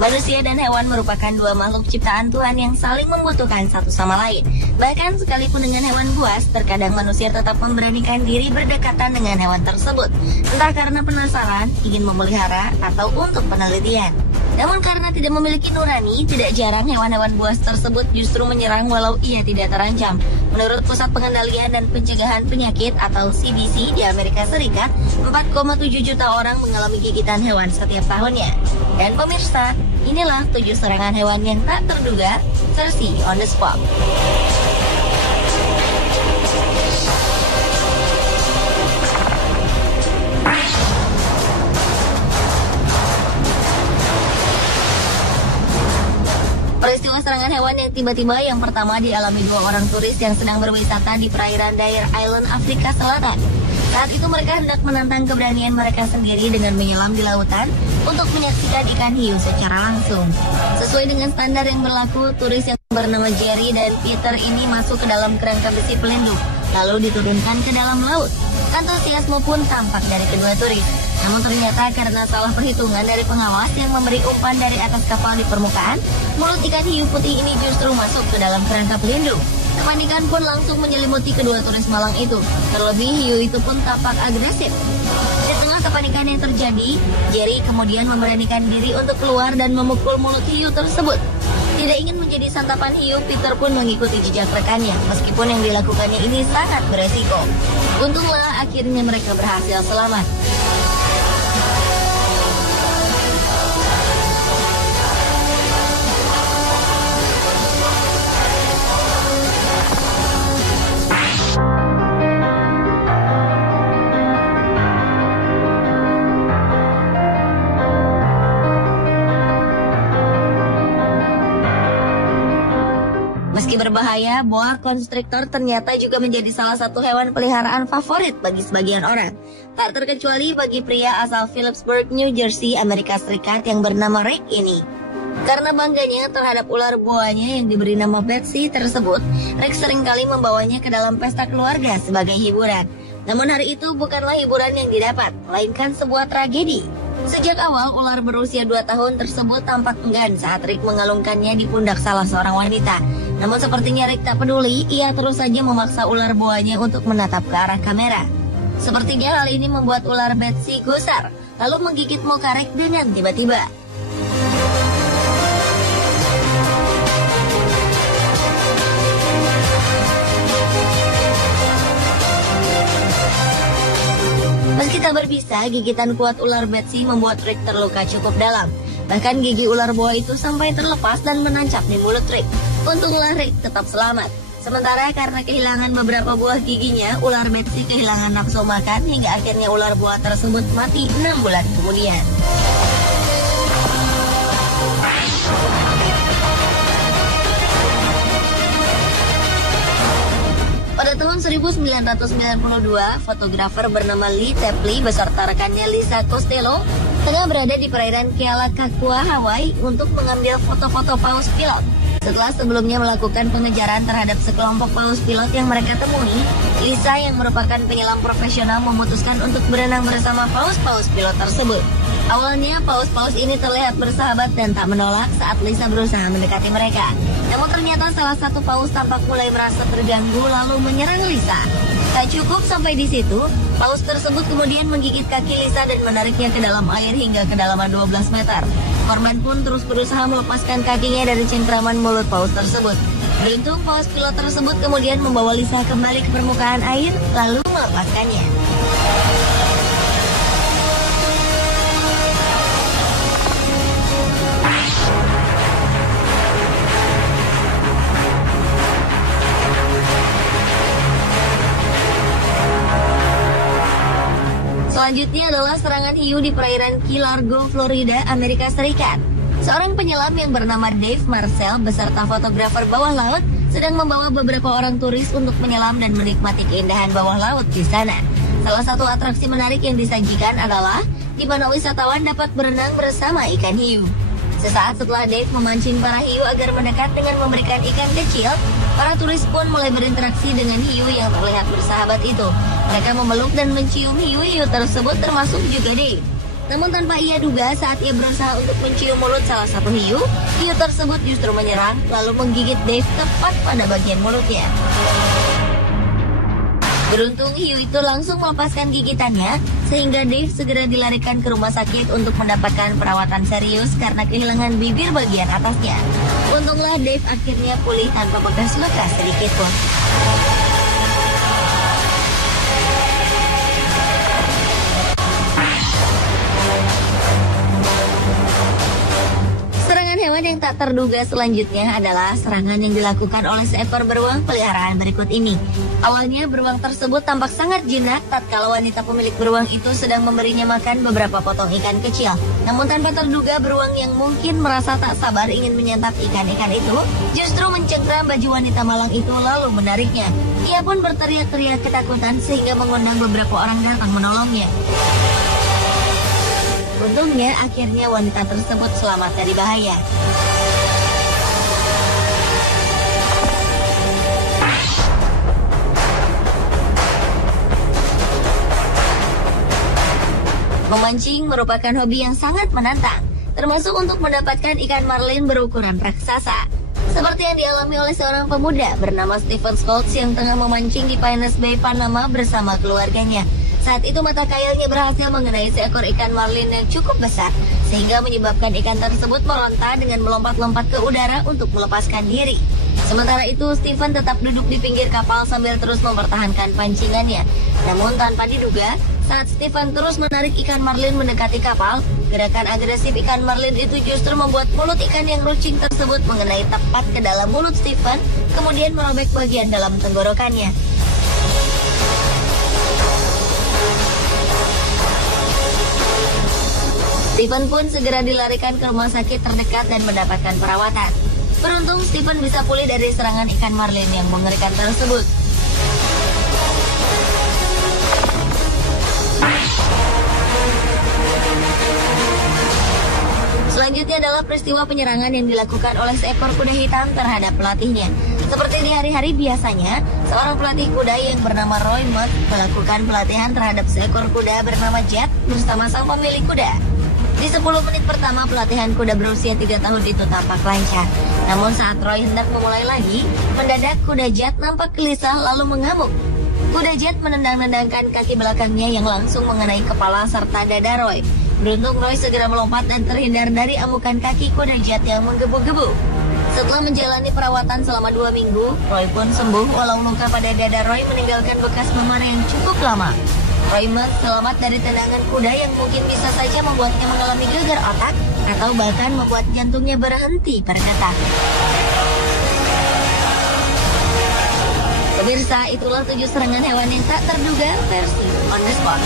Manusia dan hewan merupakan dua makhluk ciptaan Tuhan yang saling membutuhkan satu sama lain. Bahkan sekalipun dengan hewan buas, terkadang manusia tetap memberanikan diri berdekatan dengan hewan tersebut. Entah karena penasaran, ingin memelihara, atau untuk penelitian. Namun karena tidak memiliki nurani, tidak jarang hewan-hewan buas tersebut justru menyerang walau ia tidak terancam. Menurut Pusat Pengendalian dan Pencegahan Penyakit atau CDC di Amerika Serikat, 4,7 juta orang mengalami gigitan hewan setiap tahunnya. Dan pemirsa, inilah 7 serangan hewan yang tak terduga, versi On The Spot. Peristiwa serangan hewan yang tiba-tiba yang pertama dialami 2 orang turis yang sedang berwisata di perairan Dair Island, Afrika Selatan. Saat itu mereka hendak menantang keberanian mereka sendiri dengan menyelam di lautan untuk menyaksikan ikan hiu secara langsung. Sesuai dengan standar yang berlaku, turis yang bernama Jerry dan Peter ini masuk ke dalam kerangka besi pelindung, lalu diturunkan ke dalam laut. Antusiasme pun tampak dari kedua turis. Namun ternyata karena salah perhitungan dari pengawas yang memberi umpan dari atas kapal di permukaan, mulut ikan hiu putih ini justru masuk ke dalam kerangka pelindung. Kepanikan pun langsung menyelimuti kedua turis malang itu. Terlebih hiu itu pun tampak agresif. Di tengah kepanikan yang terjadi, Jerry kemudian memberanikan diri untuk keluar dan memukul mulut hiu tersebut. Tidak ingin menjadi santapan hiu, Peter pun mengikuti jejak rekannya, meskipun yang dilakukannya ini sangat beresiko. Untunglah akhirnya mereka berhasil selamat. Meski berbahaya, boa constrictor ternyata juga menjadi salah satu hewan peliharaan favorit bagi sebagian orang. Tak terkecuali bagi pria asal Phillipsburg, New Jersey, Amerika Serikat yang bernama Rick ini. Karena bangganya terhadap ular boanya yang diberi nama Betsy tersebut, Rick seringkali membawanya ke dalam pesta keluarga sebagai hiburan. Namun hari itu bukanlah hiburan yang didapat, melainkan sebuah tragedi. Sejak awal, ular berusia 2 tahun tersebut tampak enggan saat Rick mengalungkannya di pundak salah seorang wanita. Namun sepertinya Rick tak peduli, ia terus saja memaksa ular boanya untuk menatap ke arah kamera. Sepertinya hal ini membuat ular Betsy gusar, lalu menggigit muka Rick dengan tiba-tiba. Meski tak berbisa, gigitan kuat ular Betsy membuat Rick terluka cukup dalam. Bahkan gigi ular boa itu sampai terlepas dan menancap di mulut Rick. Untunglah Rick tetap selamat. Sementara karena kehilangan beberapa buah giginya, ular Betsy kehilangan nafsu makan hingga akhirnya ular boa tersebut mati 6 bulan kemudian. Pada tahun 1992, fotografer bernama Lee Tapley beserta rekannya Lisa Costello tengah berada di perairan Kealakekua, Hawaii untuk mengambil foto-foto paus pilot. Setelah sebelumnya melakukan pengejaran terhadap sekelompok paus pilot yang mereka temui, Lisa yang merupakan penyelam profesional memutuskan untuk berenang bersama paus-paus pilot tersebut. Awalnya paus-paus ini terlihat bersahabat dan tak menolak saat Lisa berusaha mendekati mereka. Namun ternyata salah satu paus tampak mulai merasa terganggu lalu menyerang Lisa. Tak cukup sampai di situ, paus tersebut kemudian menggigit kaki Lisa dan menariknya ke dalam air hingga kedalaman 12 meter. Korban pun terus berusaha melepaskan kakinya dari cengkraman mulut paus tersebut. Beruntung paus pilot tersebut kemudian membawa Lisa kembali ke permukaan air lalu melepaskannya. Selanjutnya adalah serangan hiu di perairan Key Largo, Florida, Amerika Serikat. Seorang penyelam yang bernama Dave Marcel beserta fotografer bawah laut sedang membawa beberapa orang turis untuk menyelam dan menikmati keindahan bawah laut di sana. Salah satu atraksi menarik yang disajikan adalah di mana wisatawan dapat berenang bersama ikan hiu. Sesaat setelah Dave memancing para hiu agar mendekat dengan memberikan ikan kecil, para turis pun mulai berinteraksi dengan hiu yang terlihat bersahabat itu. Mereka memeluk dan mencium hiu-hiu tersebut termasuk juga Dave. Namun tanpa ia duga, saat ia berusaha untuk mencium mulut salah satu hiu tersebut justru menyerang lalu menggigit Dave tepat pada bagian mulutnya. Beruntung hiu itu langsung melepaskan gigitannya sehingga Dave segera dilarikan ke rumah sakit untuk mendapatkan perawatan serius karena kehilangan bibir bagian atasnya. Untunglah Dave akhirnya pulih tanpa bekas luka sedikit pun. Hewan yang tak terduga selanjutnya adalah serangan yang dilakukan oleh seekor beruang peliharaan berikut ini. Awalnya beruang tersebut tampak sangat jinak tatkala wanita pemilik beruang itu sedang memberinya makan beberapa potong ikan kecil. Namun tanpa terduga beruang yang mungkin merasa tak sabar ingin menyantap ikan-ikan itu justru mencengkram baju wanita malang itu lalu menariknya. Ia pun berteriak-teriak ketakutan sehingga mengundang beberapa orang datang menolongnya. Untungnya akhirnya wanita tersebut selamat dari bahaya. Memancing merupakan hobi yang sangat menantang, termasuk untuk mendapatkan ikan marlin berukuran raksasa. Seperti yang dialami oleh seorang pemuda bernama Stephen Schultz yang tengah memancing di Pinellas Bay, Panama bersama keluarganya. Saat itu mata kailnya berhasil mengenai seekor ikan marlin yang cukup besar, sehingga menyebabkan ikan tersebut meronta dengan melompat-lompat ke udara untuk melepaskan diri. Sementara itu, Stephen tetap duduk di pinggir kapal sambil terus mempertahankan pancingannya. Namun tanpa diduga, saat Stephen terus menarik ikan marlin mendekati kapal, gerakan agresif ikan marlin itu justru membuat mulut ikan yang rucing tersebut mengenai tepat ke dalam mulut Stephen, kemudian merobek bagian dalam tenggorokannya. Stephen pun segera dilarikan ke rumah sakit terdekat dan mendapatkan perawatan. Beruntung Stephen bisa pulih dari serangan ikan marlin yang mengerikan tersebut. Selanjutnya adalah peristiwa penyerangan yang dilakukan oleh seekor kuda hitam terhadap pelatihnya. Seperti di hari-hari biasanya, seorang pelatih kuda yang bernama Roy Mudd melakukan pelatihan terhadap seekor kuda bernama Jet bersama sang pemilik kuda. Di 10 menit pertama pelatihan kuda berusia 3 tahun itu tampak lancar. Namun saat Roy hendak memulai lagi, mendadak kuda Jet nampak gelisah lalu mengamuk. Kuda Jet menendang-nendangkan kaki belakangnya yang langsung mengenai kepala serta dada Roy. Beruntung Roy segera melompat dan terhindar dari amukan kaki kuda Jet yang menggebu-gebu. Setelah menjalani perawatan selama 2 minggu, Roy pun sembuh walau luka pada dada Roy meninggalkan bekas memar yang cukup lama. Roy Mudd selamat dari tendangan kuda yang mungkin bisa saja membuatnya mengalami gegar otak atau bahkan membuat jantungnya berhenti berdetak. Pemirsa, itulah 7 serangan hewan yang tak terduga versi On The Spot.